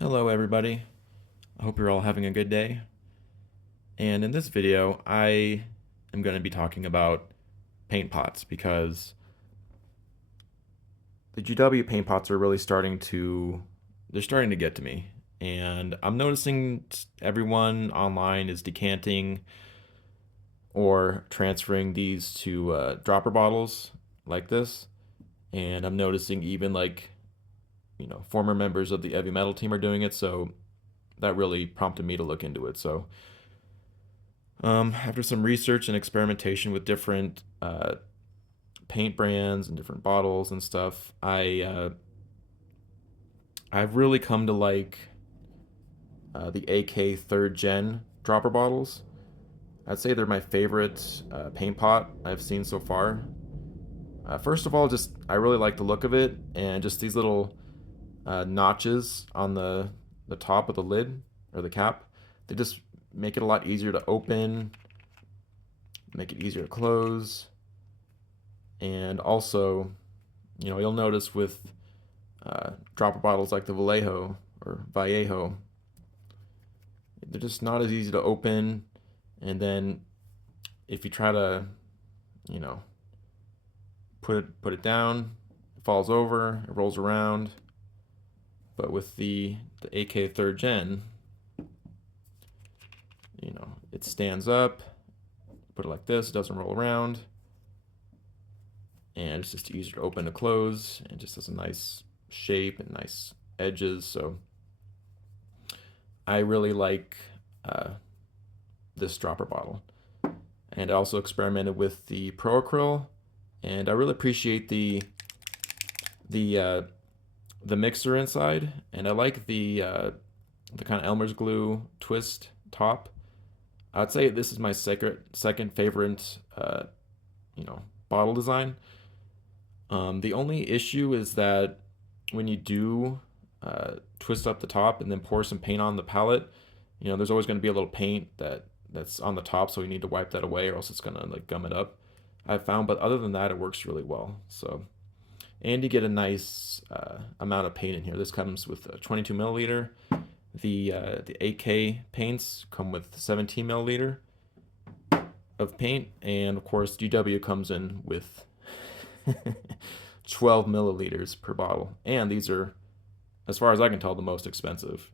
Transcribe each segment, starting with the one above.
Hello everybody. I hope you're all having a good day. And in this video, I am going to be talking about paint pots because the GW paint pots are really they're starting to get to me. And I'm noticing everyone online is decanting or transferring these to dropper bottles like this. And I'm noticing even former members of the heavy metal team are doing it. So that really prompted me to look into it. So after some research and experimentation with different paint brands and different bottles and stuff, I've really come to like the AK third gen dropper bottles. I'd say they're my favorite paint pot I've seen so far. First of all, just I really like the look of it, and just these little notches on the top of the lid or the cap. They just make it a lot easier to open, make it easier to close. And also, you'll notice with dropper bottles like the Vallejo, they're just not as easy to open. And then if you try to, you know, put it down, it falls over, it rolls around. But with the AK third gen, it stands up. Put it like this, it doesn't roll around, and it's just easier to open and close, and just has a nice shape and nice edges. So I really like uh, this dropper bottle. And I also experimented with the Pro Acryl, and I really appreciate the uh, the mixer inside, and I like the kind of Elmer's glue twist top. I'd say this is my second favorite bottle design. The only issue is that when you do twist up the top and then pour some paint on the palette, there's always going to be a little paint that's on the top, so you need to wipe that away, or else it's gonna like gum it up. I've found, but other than that, it works really well. So, and you get a nice amount of paint in here. This comes with a 22 milliliter. The 8K paints come with 17 milliliter of paint, and of course GW comes in with 12 milliliters per bottle. And these are, as far as I can tell, the most expensive,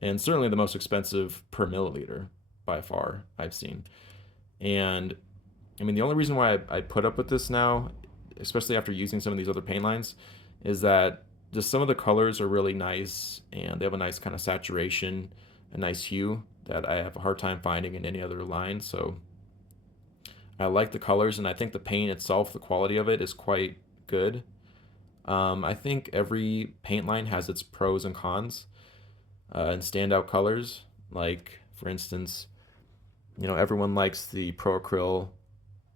and certainly the most expensive per milliliter by far I've seen. And I mean, the only reason why I put up with this now, especially after using some of these other paint lines, is that just some of the colors are really nice, and they have a nice kind of saturation, a nice hue that I have a hard time finding in any other line. So I like the colors, and I think the paint itself, the quality of it is quite good. I think every paint line has its pros and cons and standout colors. Like, for instance, everyone likes the Pro Acryl,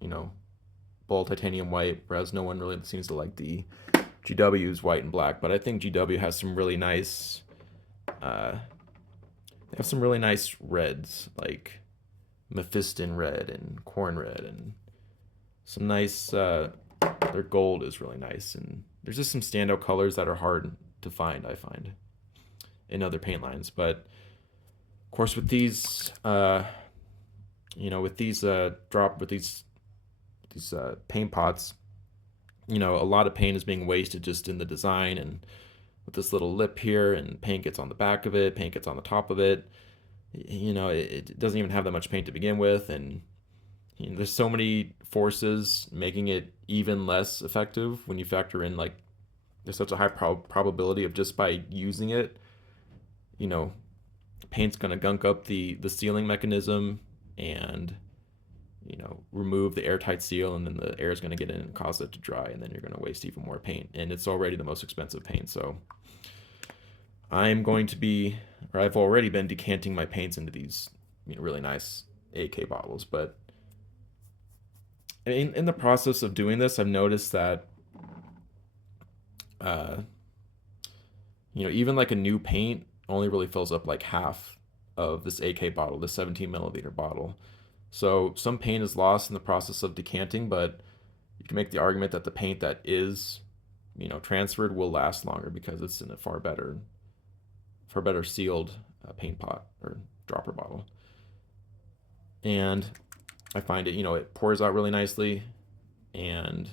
you know, bold titanium white, whereas no one really seems to like the GW's white and black. But I think GW has some really nice, they have some really nice reds, like Mephiston red and corn red, and some nice, their gold is really nice. And there's just some standout colors that are hard to find, I find, in other paint lines. But of course, with these, with these paint pots, a lot of paint is being wasted just in the design, and with this little lip here, and paint gets on the back of it, paint gets on the top of it. It doesn't even have that much paint to begin with, and there's so many forces making it even less effective when you factor in like there's such a high probability of just by using it, you know, paint's gonna gunk up the sealing mechanism and remove the airtight seal, and then the air is going to get in and cause it to dry, and then you're going to waste even more paint, and it's already the most expensive paint. So I'm going to be, or I've already been decanting my paints into these really nice AK bottles. But in the process of doing this, I've noticed that uh, even like a new paint only really fills up like half of this AK bottle, this 17 milliliter bottle. So some paint is lost in the process of decanting, but you can make the argument that the paint that is, transferred will last longer because it's in a for a better sealed paint pot or dropper bottle. And I find it, it pours out really nicely, and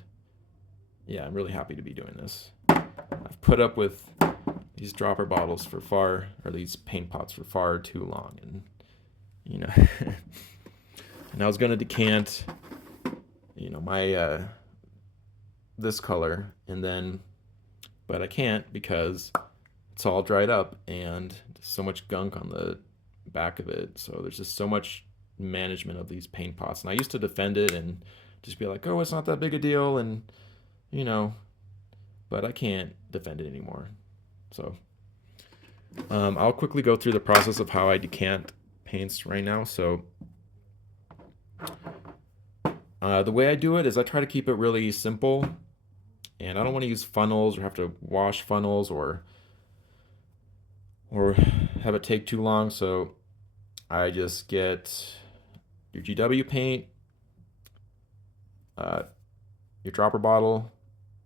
yeah, I'm really happy to be doing this. I've put up with these dropper bottles or these paint pots for far too long, and and I was gonna decant, my this color, but I can't because it's all dried up and there's so much gunk on the back of it. So there's just so much management of these paint pots, and I used to defend it and just be like, oh, it's not that big a deal, and but I can't defend it anymore. So I'll quickly go through the process of how I decant paints right now. So the way I do it is I try to keep it really simple, and I don't want to use funnels or have to wash funnels or have it take too long. So I just get your GW paint, your dropper bottle,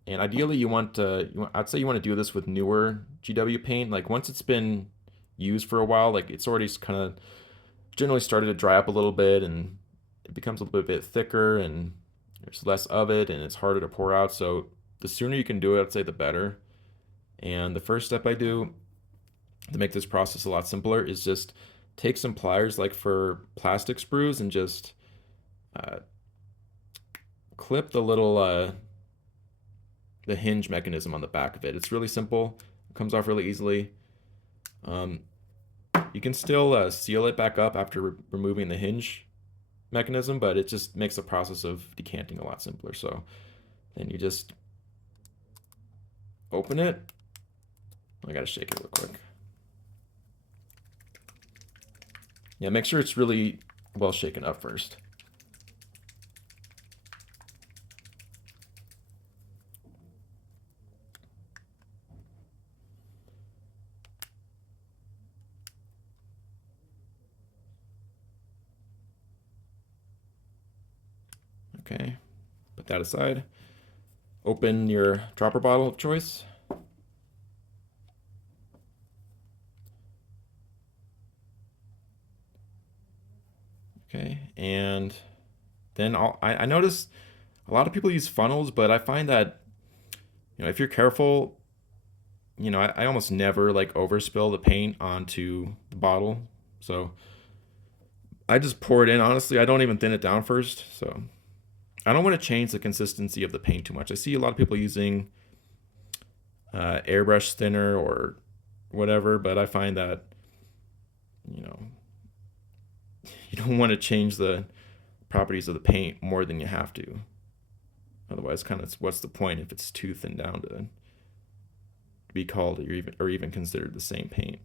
and ideally I'd say you want to do this with newer GW paint. Like once it's been used for a while, like it's already kind of generally started to dry up a little bit, and it becomes a little bit thicker, and there's less of it, and it's harder to pour out. So the sooner you can do it, I'd say the better. And the first step I do to make this process a lot simpler is just take some pliers like for plastic sprues and just clip the little the hinge mechanism on the back of it. It's really simple. It comes off really easily. You can still seal it back up after removing the hinge mechanism, but it just makes the process of decanting a lot simpler. So then you just open it. I gotta shake it real quick. Yeah, make sure it's really well shaken up first. Okay, put that aside. Open your dropper bottle of choice. Okay, and then I notice a lot of people use funnels, but I find that if you're careful, I almost never like overspill the paint onto the bottle. So I just pour it in. Honestly, I don't even thin it down first. So I don't want to change the consistency of the paint too much. I see a lot of people using airbrush thinner or whatever, but I find that you don't want to change the properties of the paint more than you have to. Otherwise, kind of, what's the point if it's too thin down to be called or even considered the same paint?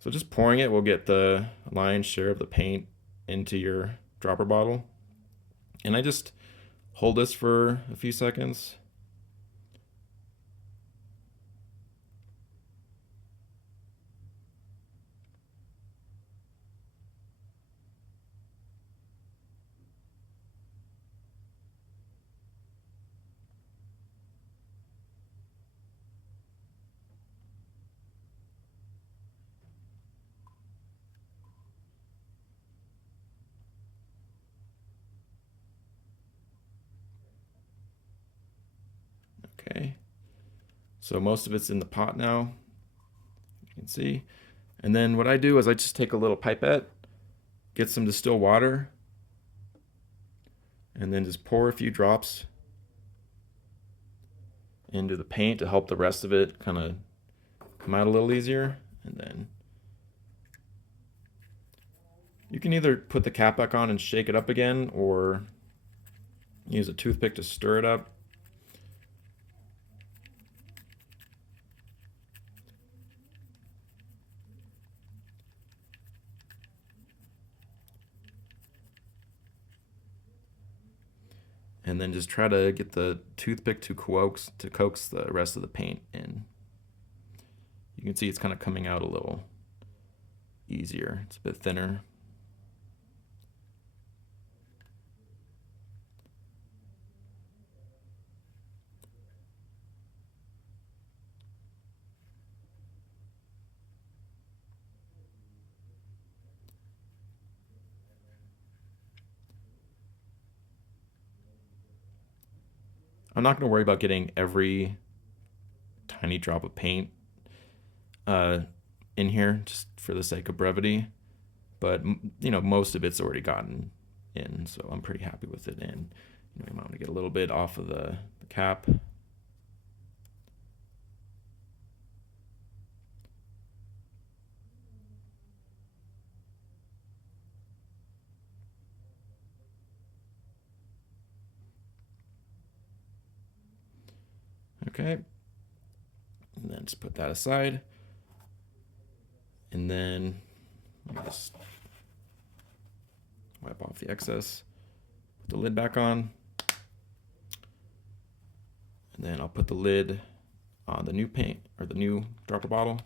So just pouring it will get the lion's share of the paint into your dropper bottle. And I just hold this for a few seconds. Okay, so most of it's in the pot now, you can see. And then what I do is I just take a little pipette, get some distilled water, and then just pour a few drops into the paint to help the rest of it kind of come out a little easier. And then you can either put the cap back on and shake it up again, or use a toothpick to stir it up. And then just try to get the toothpick to coax the rest of the paint in. You can see it's kind of coming out a little easier. It's a bit thinner. I'm not going to worry about getting every tiny drop of paint uh, in here just for the sake of brevity. But most of it's already gotten in, so I'm pretty happy with it. And you might want to get a little bit off of the cap. Okay, and then just put that aside. And then just wipe off the excess, put the lid back on, and then I'll put the lid on the new paint, or the new dropper bottle.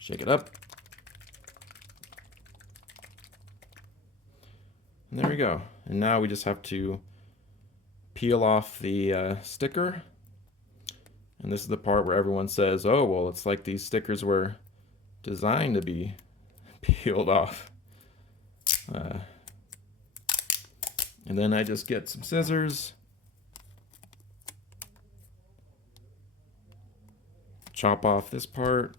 Shake it up. And there we go. And now we just have to peel off the sticker. And this is the part where everyone says, oh, well, it's like these stickers were designed to be peeled off. And then I just get some scissors, chop off this part,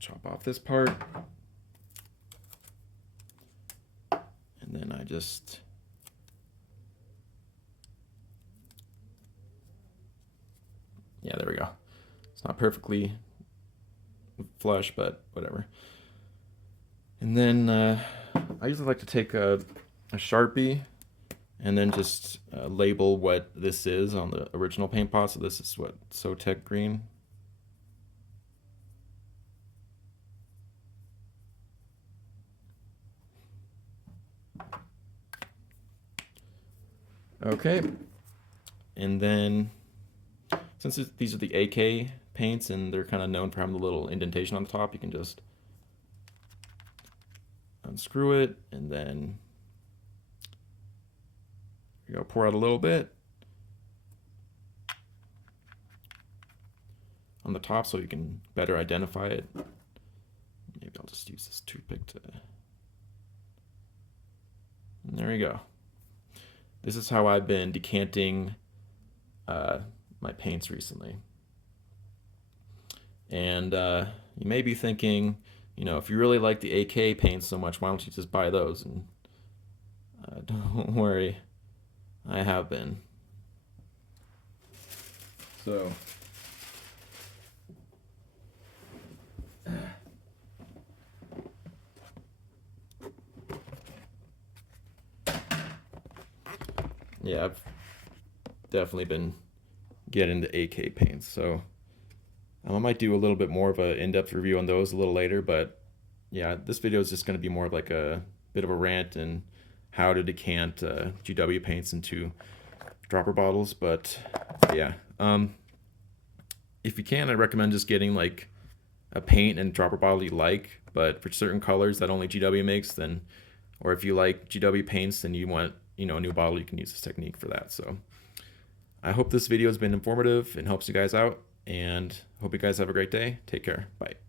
chop off this part, and then I just there we go. It's not perfectly flush, but whatever. And then I usually like to take a Sharpie and then just label what this is on the original paint pot. So this is what, Sotec green. Okay, and then since these are the AK paints and they're kind of known for having a little indentation on the top, you can just unscrew it and then you go, pour out a little bit on the top so you can better identify it. Maybe I'll just use this toothpick to, and there we go. This is how I've been decanting my paints recently. And you may be thinking, if you really like the AK paints so much, why don't you just buy those? And don't worry, I have been. So yeah, I've definitely been getting the AK paints. So I might do a little bit more of an in-depth review on those a little later, but yeah, this video is just going to be more of like a bit of a rant and how to decant GW paints into dropper bottles. But yeah, if you can, I recommend just getting like a paint and dropper bottle you like, but for certain colors that only GW makes, then, or if you like GW paints and you want, a new bottle, you can use this technique for that. So I hope this video has been informative and helps you guys out, and hope you guys have a great day. Take care. Bye.